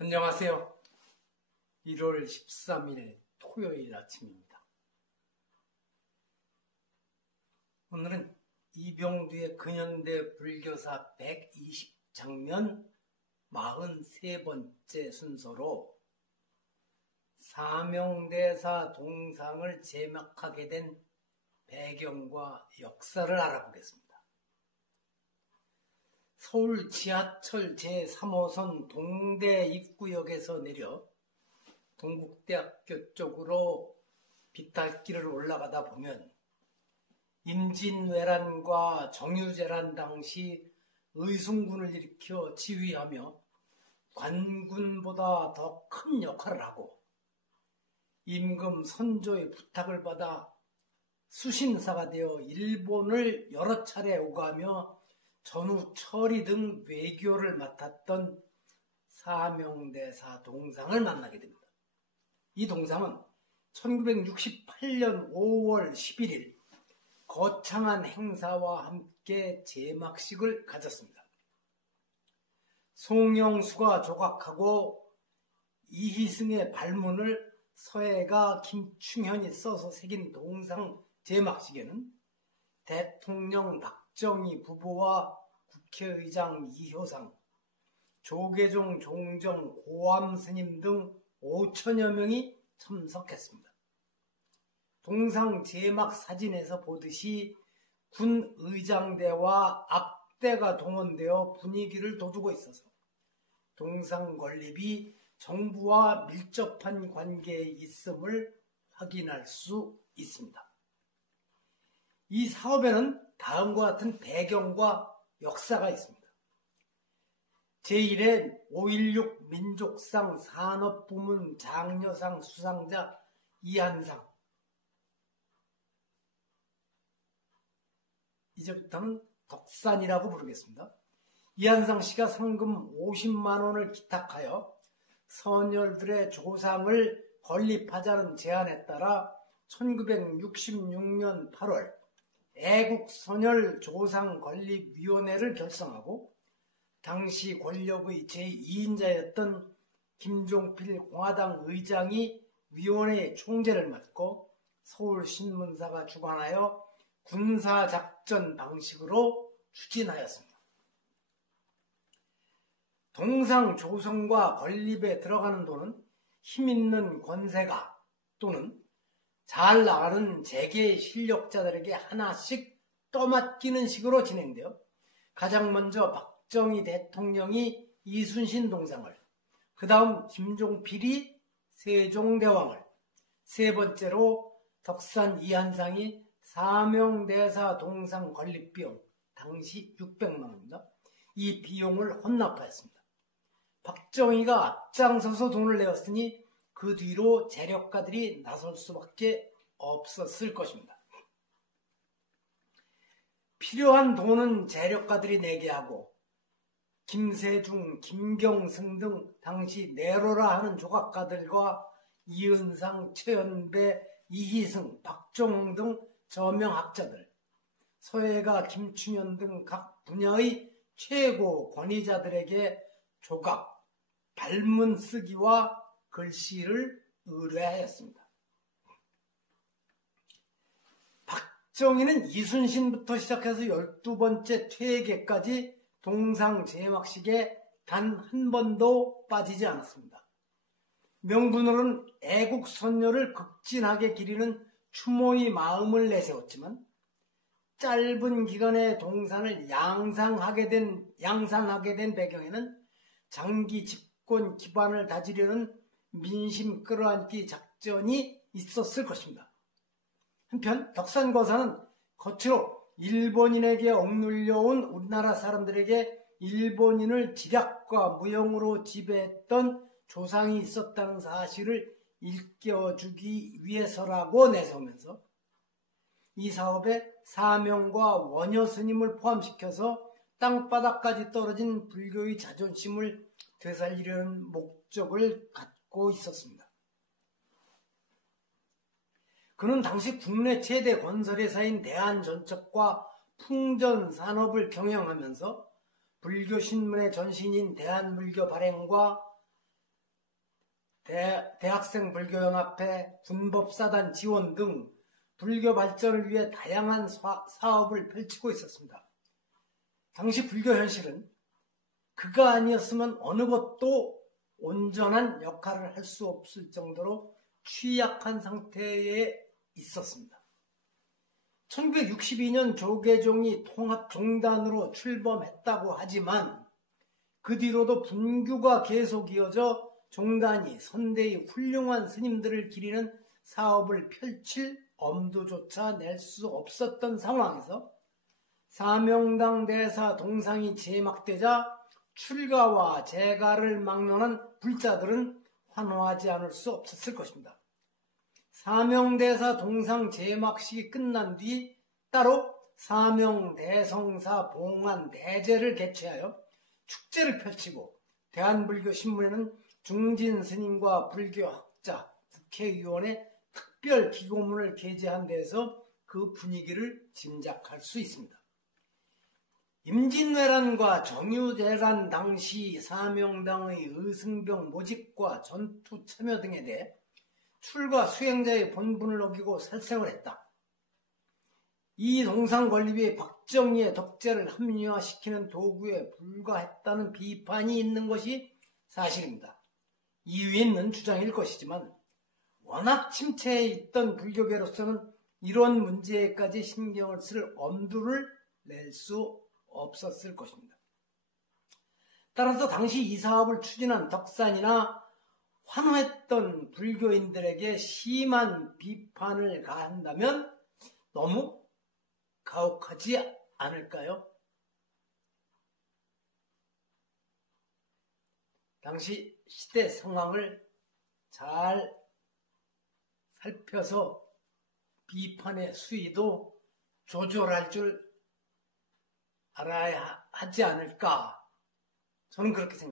안녕하세요. 1월 13일 토요일 아침입니다. 오늘은 이병두의 근현대 불교사 120장면 43번째 순서로 사명대사 동상을 제막하게 된 배경과 역사를 알아보겠습니다. 서울 지하철 제3호선 동대 입구역에서 내려 동국대학교 쪽으로 비탈길을 올라가다 보면 임진왜란과 정유재란 당시 의순군을 일으켜 지휘하며 관군보다 더 큰 역할을 하고 임금 선조의 부탁을 받아 수신사가 되어 일본을 여러 차례 오가며 전후 처리 등 외교를 맡았던 사명대사 동상을 만나게 됩니다. 이 동상은 1968년 5월 11일 거창한 행사와 함께 제막식을 가졌습니다. 송영수가 조각하고 이희승의 발문을 서예가 김충현이 써서 새긴 동상 제막식에는 대통령 박정희 부부와 국회의장 이효상, 조계종 종정 고암 스님 등 5천여 명이 참석했습니다. 동상 제막 사진에서 보듯이 군 의장대와 앞대가 동원되어 분위기를 돋우고 있어서 동상 건립이 정부와 밀접한 관계에 있음을 확인할 수 있습니다. 이 사업에는 다음과 같은 배경과 역사가 있습니다. 제1회 5.16 민족상 산업부문 장려상 수상자 이한상, 이제부터는 덕산이라고 부르겠습니다. 이한상 씨가 상금 50만 원을 기탁하여 선열들의 조상을 건립하자는 제안에 따라 1966년 8월 애국선열 조상건립위원회를 결성하고 당시 권력의 제2인자였던 김종필 공화당 의장이 위원회의 총재를 맡고 서울신문사가 주관하여 군사작전 방식으로 추진하였습니다. 동상 조성과 건립에 들어가는 돈은 힘있는 권세가 또는 잘 나가는 재계 실력자들에게 하나씩 떠맡기는 식으로 진행되어 가장 먼저 박정희 대통령이 이순신 동상을, 그 다음 김종필이 세종대왕을, 세 번째로 덕산 이한상이 사명대사 동상 건립 비용, 당시 600만 원입니다. 이 비용을 헌납하였습니다. 박정희가 앞장서서 돈을 내었으니 그 뒤로 재력가들이 나설 수밖에 없었을 것입니다. 필요한 돈은 재력가들이 내게 하고 김세중, 김경승 등 당시 내로라 하는 조각가들과 이은상, 최연배, 이희승, 박종홍 등 저명학자들, 서예가 김충현 등 각 분야의 최고 권위자들에게 조각, 발문 쓰기와 글씨를 의뢰하였습니다. 박정희는 이순신부터 시작해서 12번째 퇴계까지 동상 제막식에 단 한 번도 빠지지 않았습니다. 명분으로는 애국선열을 극진하게 기리는 추모의 마음을 내세웠지만 짧은 기간에 동상을 양산하게 된 배경에는 장기 집권 기반을 다지려는 민심 끌어안기 작전이 있었을 것입니다. 한편 덕산거사는 거칠어 일본인에게 억눌려온 우리나라 사람들에게 일본인을 지략과 무용으로 지배했던 조상이 있었다는 사실을 일깨워주기 위해서라고 내세우면서 이 사업에 사명과 원효 스님을 포함시켜서 땅바닥까지 떨어진 불교의 자존심을 되살리려는 목적을 갖고 있었습니다. 그는 당시 국내 최대 건설회사인 대한전척과 풍전산업을 경영하면서 불교신문의 전신인 대한불교 발행과 대학생 불교연합회, 군법사단 지원 등 불교 발전을 위해 다양한 사업을 펼치고 있었습니다. 당시 불교 현실은 그가 아니었으면 어느 것도 온전한 역할을 할 수 없을 정도로 취약한 상태에 있었습니다. 1962년 조계종이 통합종단으로 출범했다고 하지만 그 뒤로도 분규가 계속 이어져 종단이 선대의 훌륭한 스님들을 기리는 사업을 펼칠 엄두조차 낼 수 없었던 상황에서 사명당 대사 동상이 제막되자 출가와 재가를 막론한 불자들은 환호하지 않을 수 없었을 것입니다. 사명대사 동상 제막식이 끝난 뒤 따로 사명대성사 봉안 대제를 개최하여 축제를 펼치고 대한불교신문에는 중진스님과 불교학자, 국회의원의 특별 기고문을 게재한 데에서 그 분위기를 짐작할 수 있습니다. 임진왜란과 정유재란 당시 사명당의 의승병 모집과 전투 참여 등에 대해 출가 수행자의 본분을 어기고 살생을 했다. 이 동상 건립이 박정희의 덕제를 합리화시키는 도구에 불과했다는 비판이 있는 것이 사실입니다. 이유 있는 주장일 것이지만 워낙 침체해 있던 불교계로서는 이런 문제에까지 신경을 쓸 엄두를 낼 수 없었을 것입니다. 따라서 당시 이 사업을 추진한 덕산이나 환호했던 불교인들에게 심한 비판을 가한다면 너무 가혹하지 않을까요? 당시 시대 상황을 잘 살펴서 비판의 수위도 조절할 줄 알아야 하지 않을까? 저는 그렇게 생각합니다.